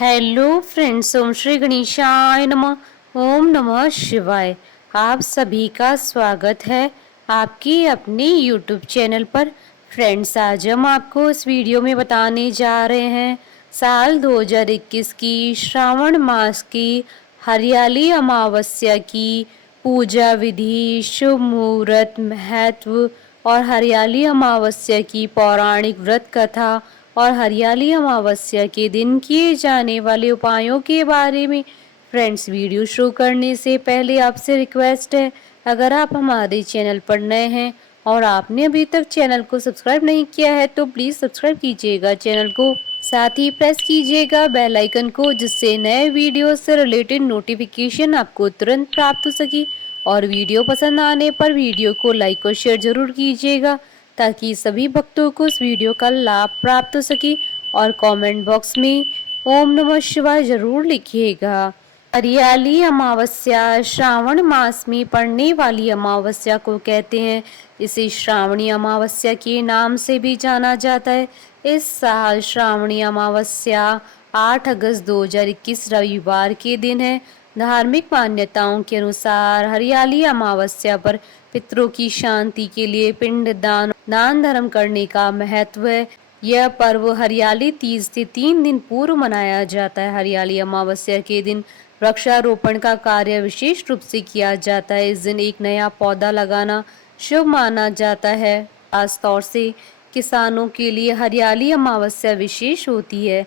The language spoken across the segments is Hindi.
हेलो फ्रेंड्स, ओम श्री गणेशाय नमः। ओम नमः शिवाय। आप सभी का स्वागत है आपकी अपने यूट्यूब चैनल पर। फ्रेंड्स, आज हम आपको इस वीडियो में बताने जा रहे हैं साल 2021 की श्रावण मास की हरियाली अमावस्या की पूजा विधि, शुभ मुहूर्त, महत्व और हरियाली अमावस्या की पौराणिक व्रत कथा और हरियाली अमावस्या के दिन किए जाने वाले उपायों के बारे में। फ्रेंड्स, वीडियो शुरू करने से पहले आपसे रिक्वेस्ट है, अगर आप हमारे चैनल पर नए हैं और आपने अभी तक चैनल को सब्सक्राइब नहीं किया है तो प्लीज़ सब्सक्राइब कीजिएगा चैनल को, साथ ही प्रेस कीजिएगा बेल आइकन को, जिससे नए वीडियो से रिलेटेड नोटिफिकेशन आपको तुरंत प्राप्त हो सके। और वीडियो पसंद आने पर वीडियो को लाइक और शेयर जरूर कीजिएगा ताकि सभी भक्तों को इस वीडियो का लाभ प्राप्त हो सके। और कमेंट बॉक्स में ओम नमः शिवाय जरूर लिखिएगा। हरियाली अमावस्या श्रावण मास में पड़ने वाली अमावस्या को कहते हैं। इसे श्रावणी अमावस्या के नाम से भी जाना जाता है। इस साल श्रावणी अमावस्या 8 अगस्त 2021 रविवार के दिन है। धार्मिक मान्यताओं के अनुसार हरियाली अमावस्या पर पितरों की शांति के लिए पिंड दान धर्म करने का महत्व है। यह पर्व हरियाली तीज से 3 दिन पूर्व मनाया जाता है। हरियाली अमावस्या के दिन वृक्षारोपण का कार्य विशेष रूप से किया जाता है। इस दिन एक नया पौधा लगाना शुभ माना जाता है। खास तौर से किसानों के लिए हरियाली अमावस्या विशेष होती है।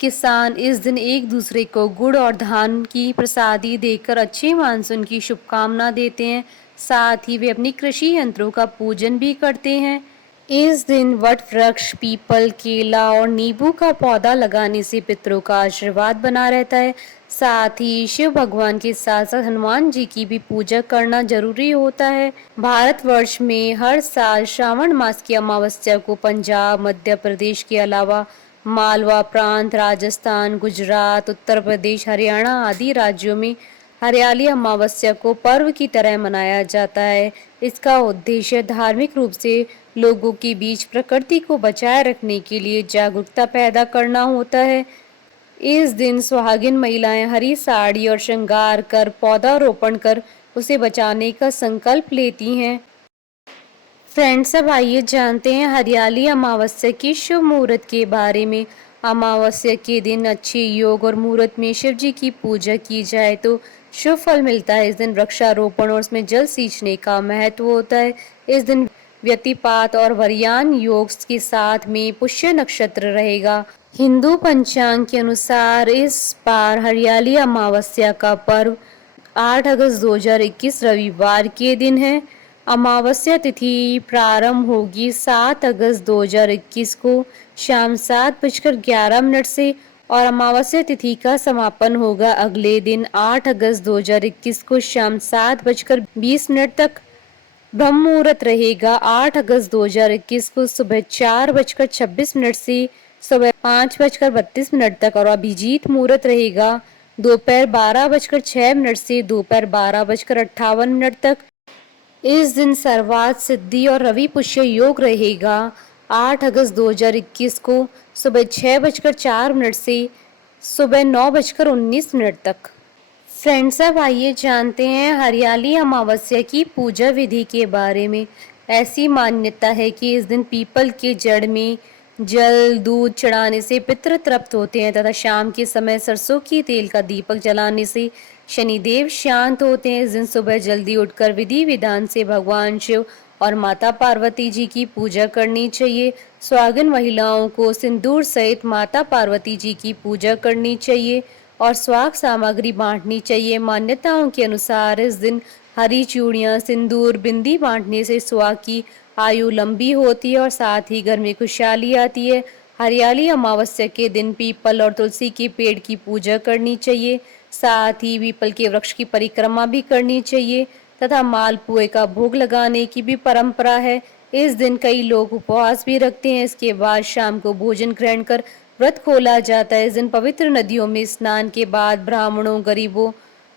किसान इस दिन एक दूसरे को गुड़ और धान की प्रसादी देकर अच्छे मानसून की शुभकामना देते हैं। साथ ही वे अपनी कृषि यंत्रों का पूजन भी करते हैं। इस दिन वट वृक्ष, पीपल, केला और नींबू का पौधा लगाने से पितरों का आशीर्वाद बना रहता है। साथ ही शिव भगवान के साथ साथ हनुमान जी की भी पूजा करना जरूरी होता है। भारतवर्ष में हर साल श्रावण मास की अमावस्या को पंजाब, मध्य प्रदेश के अलावा मालवा प्रांत, राजस्थान, गुजरात, उत्तर प्रदेश, हरियाणा आदि राज्यों में हरियाली अमावस्या को पर्व की तरह मनाया जाता है। इसका उद्देश्य धार्मिक रूप से लोगों के बीच प्रकृति को बचाए रखने के लिए जागरूकता पैदा करना होता है। इस दिन सुहागिन महिलाएं हरी साड़ी और श्रृंगार कर पौधारोपण कर उसे बचाने का संकल्प लेती हैं। फ्रेंड्स, अब आइए जानते हैं हरियाली अमावस्या की शुभ मुहूर्त के बारे में। अमावस्या के दिन अच्छे योग और मुहूर्त में शिव जी की पूजा की जाए तो शुभ फल मिलता है। इस दिन वृक्षारोपण और उसमें जल सींचने का महत्व होता है। इस दिन व्यतिपात और वरयान योग के साथ में पुष्य नक्षत्र रहेगा। हिंदू पंचांग के अनुसार इस बार हरियाली अमावस्या का पर्व 8 अगस्त 2021 रविवार के दिन है। अमावस्या तिथि प्रारंभ होगी 7 अगस्त 2021 को शाम 7:11 से और अमावस्या तिथि का समापन होगा अगले दिन 8 अगस्त 2021 को शाम 7:20 तक। ब्रह्म मुहूर्त रहेगा 8 अगस्त 2021 को सुबह 4:26 से सुबह 5:32 तक और अभिजीत मुहूर्त रहेगा दोपहर 12:06 से दोपहर 12:58 तक। इस दिन सर्वार्थ सिद्धि और रवि पुष्य योग रहेगा 8 अगस्त 2021 को सुबह 6:04 से सुबह 9:19 तक। फ्रेंड्स, अब आइए जानते हैं हरियाली अमावस्या की पूजा विधि के बारे में। ऐसी मान्यता है कि इस दिन पीपल के जड़ में जल दूध चढ़ाने से पितृ तृप्त होते हैं तथा शाम के समय सरसों की तेल का दीपक जलाने से शनिदेव शांत होते हैं। इस दिन सुबह जल्दी उठकर विधि विधान से भगवान शिव और माता पार्वती जी की पूजा करनी चाहिए। सुहागिन महिलाओं को सिंदूर सहित माता पार्वती जी की पूजा करनी चाहिए और स्वाग सामग्री बांटनी चाहिए। मान्यताओं के अनुसार इस दिन हरी चूड़ियां, सिंदूर, बिंदी बांटने से सुहाग की आयु लंबी होती है और साथ ही घर में खुशहाली आती है। हरियाली अमावस्या के दिन पीपल और तुलसी के पेड़ की पूजा करनी चाहिए। साथ ही पीपल के वृक्ष की परिक्रमा भी करनी चाहिए तथा मालपुए का भोग लगाने की भी परंपरा है। इस दिन कई लोग उपवास भी रखते हैं। इसके बाद शाम को भोजन ग्रहण कर व्रत खोला जाता है। इस दिन पवित्र नदियों में स्नान के बाद ब्राह्मणों, गरीबों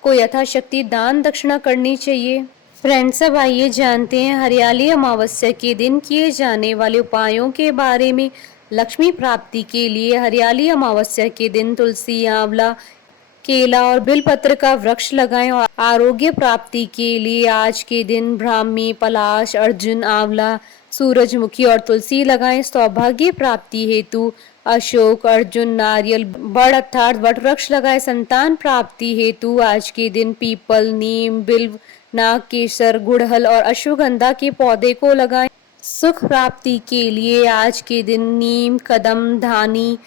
को यथाशक्ति दान दक्षिणा करनी चाहिए। फ्रेंड्स, अब आइए जानते हैं हरियाली अमावस्या के दिन किए जाने वाले उपायों के बारे में। लक्ष्मी प्राप्ति के लिए हरियाली अमावस्या के दिन तुलसी, आंवला, केला और बिलपत्र का वृक्ष लगाएं। और आरोग्य प्राप्ति के लिए आज के दिन ब्राह्मी, पलाश, अर्जुन, आंवला, सूरजमुखी और तुलसी लगाएं। सौभाग्य प्राप्ति हेतु अशोक, अर्जुन, नारियल, बड़ अर्थात वट वृक्ष लगाएं। संतान प्राप्ति हेतु आज के दिन पीपल, नीम, बिल्व, नागकेसर, गुड़हल और अश्वगंधा के पौधे को लगाएं। सुख प्राप्ति के लिए आज के दिन नीम, कदम, धानी,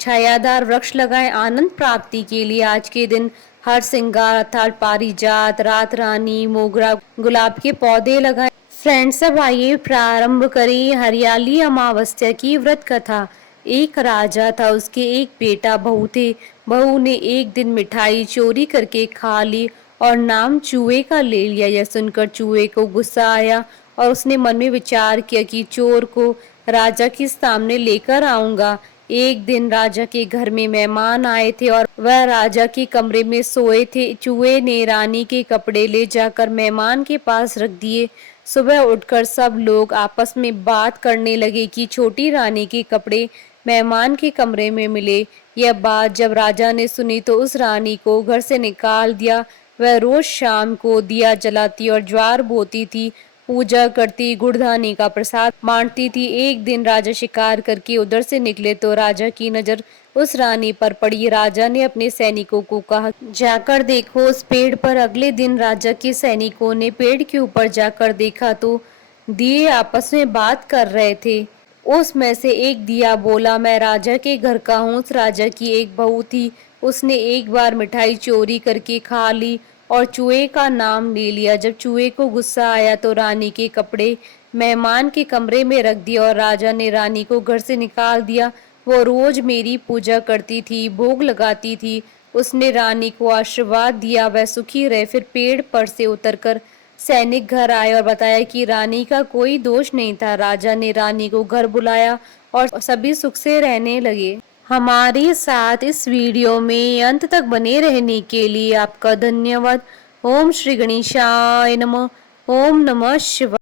छायादार वृक्ष लगाएं। आनंद प्राप्ति के लिए आज के दिन हर सिंगार अर्थात पारिजात, रात रानी, मोगरा, गुलाब के पौधे लगाएं। फ्रेंड्स, अब आइए प्रारंभ करें हरियाली अमावस्या की व्रत कथा। एक राजा था, उसके एक बेटा बहू थे। बहू ने एक दिन मिठाई चोरी करके खा ली और नाम चूहे का ले लिया। यह सुनकर चूहे को गुस्सा आया और उसने मन में विचार किया कि चोर को राजा के सामने लेकर आऊंगा। एक दिन राजा के घर में मेहमान आए थे और वह राजा के कमरे में सोए थे। चूहे ने रानी के कपड़े ले जाकर मेहमान के पास रख दिए। सुबह उठकर सब लोग आपस में बात करने लगे कि छोटी रानी के कपड़े मेहमान के कमरे में मिले। यह बात जब राजा ने सुनी तो उस रानी को घर से निकाल दिया। वह रोज शाम को दिया जलाती और ज्वार बोती थी, पूजा करती, गुड़धानी का प्रसाद बांटती थी। एक दिन राजा शिकार करके उधर से निकले तो राजा की नजर उस रानी पर पड़ी। राजा ने अपने सैनिकों को कहा, जाकर देखो उस पेड़ पर। अगले दिन राजा के सैनिकों ने पेड़ के ऊपर जाकर देखा तो दिए आपस में बात कर रहे थे। उसमें से एक दिया बोला, मैं राजा के घर का हूँ। उस राजा की एक बहू थी, उसने एक बार मिठाई चोरी करके खा ली और चूहे का नाम ले लिया। जब चूहे को गुस्सा आया तो रानी के कपड़े मेहमान के कमरे में रख दिया और राजा ने रानी को घर से निकाल दिया। वो रोज मेरी पूजा करती थी, भोग लगाती थी। उसने रानी को आशीर्वाद दिया, वह सुखी रहे। फिर पेड़ पर से उतरकर सैनिक घर आए और बताया कि रानी का कोई दोष नहीं था। राजा ने रानी को घर बुलाया और सभी सुख से रहने लगे। हमारे साथ इस वीडियो में अंत तक बने रहने के लिए आपका धन्यवाद। ओम श्री गणेशाय नमः। ओम नमः शिवाय।